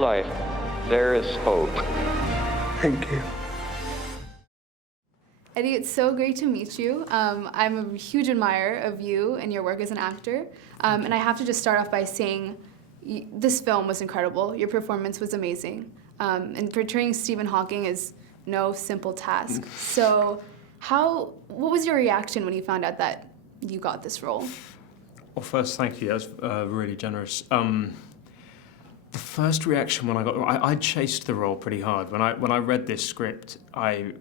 life, there is hope. Thank you. Eddie, it's so great to meet you. I'm a huge admirer of you and your work as an actor. And I have to just start off by saying this film was incredible. Your performance was amazing. And portraying Stephen Hawking is no simple task. So what was your reaction when you found out that you got this role? Well, first, thank you. That was really generous. The first reaction when I chased the role pretty hard. When I read this script, I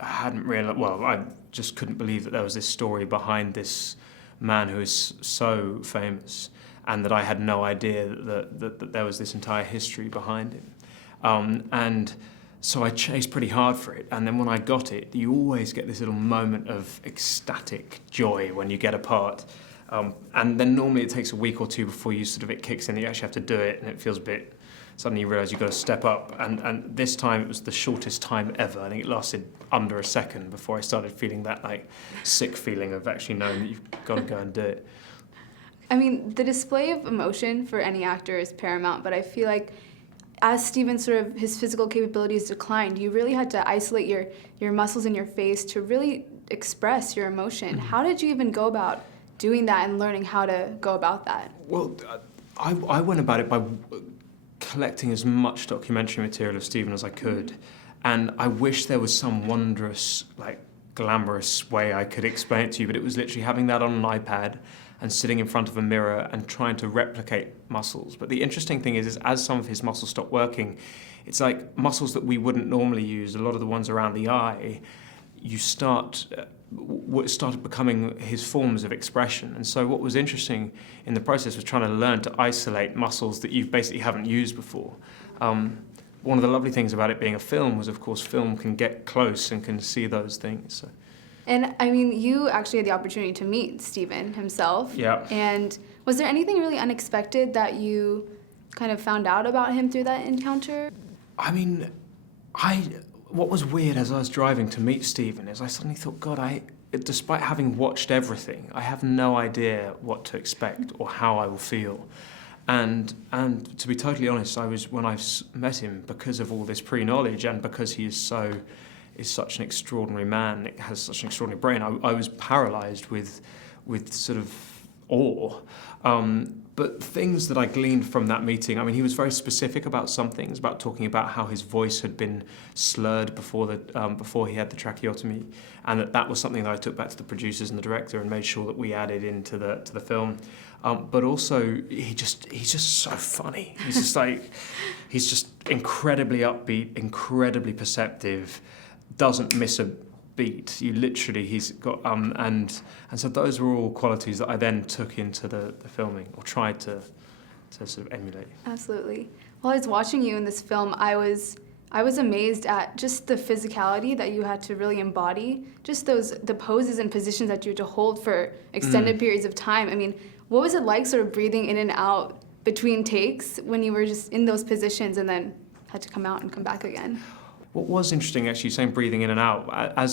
hadn't realized, I just couldn't believe that there was this story behind this man who is so famous, and that I had no idea that there was this entire history behind him. And so I chased pretty hard for it, and then when I got it, you always get this little moment of ecstatic joy when you get a part. And then normally it takes a week or two before it kicks in that you actually have to do it, and it feels a bit, suddenly you realise you've got to step up. And this time it was the shortest time ever. I think it lasted under a second before I started feeling that sick feeling of actually knowing that you've got to go and do it. I mean, the display of emotion for any actor is paramount, but I feel like as Stephen his physical capabilities declined, you really had to isolate your muscles in your face to really express your emotion. How did you even go about doing that and learning how to go about that? Well, I went about it by collecting as much documentary material of Stephen as I could, and I wish there was some wondrous, glamorous way I could explain it to you, but it was literally having that on an iPad and sitting in front of a mirror and trying to replicate muscles. But the interesting thing is as some of his muscles stopped working, it's like muscles that we wouldn't normally use, a lot of the ones around the eye, what started becoming his forms of expression. And so what was interesting in the process was trying to learn to isolate muscles that you basically haven't used before. One of the lovely things about it being a film was, of course, film can get close and can see those things. So. And I mean, you actually had the opportunity to meet Stephen himself. Yeah. And was there anything really unexpected that you kind of found out about him through that encounter? I mean, what was weird as I was driving to meet Stephen is I suddenly thought, God, despite having watched everything, I have no idea what to expect or how I will feel. And to be totally honest, when I met him, because of all this pre-knowledge and because he is such an extraordinary man, has such an extraordinary brain, I was paralysed with sort of awe. But things that I gleaned from that meeting, I mean, he was very specific about some things, about talking about how his voice had been slurred before he had the tracheotomy, and that was something that I took back to the producers and the director and made sure that we added into the film. But also, he's just so funny. He's just incredibly upbeat, incredibly perceptive, doesn't miss a beat. He's got and so those were all qualities that I then took into the filming, or tried to sort of emulate. Absolutely. While I was watching you in this film, I was amazed at just the physicality that you had to really embody, just the poses and positions that you had to hold for extended periods of time. I mean, what was it like sort of breathing in and out between takes when you were just in those positions and then had to come out and come back again? What was interesting, actually, saying breathing in and out, I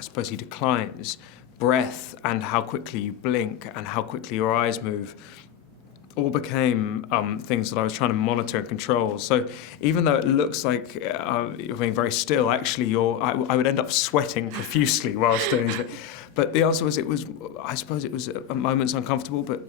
suppose he declines, breath and how quickly you blink and how quickly your eyes move all became things that I was trying to monitor and control. So even though it looks like you're being very still, actually I would end up sweating profusely whilst doing it. But the answer was, I suppose it was at moments uncomfortable, but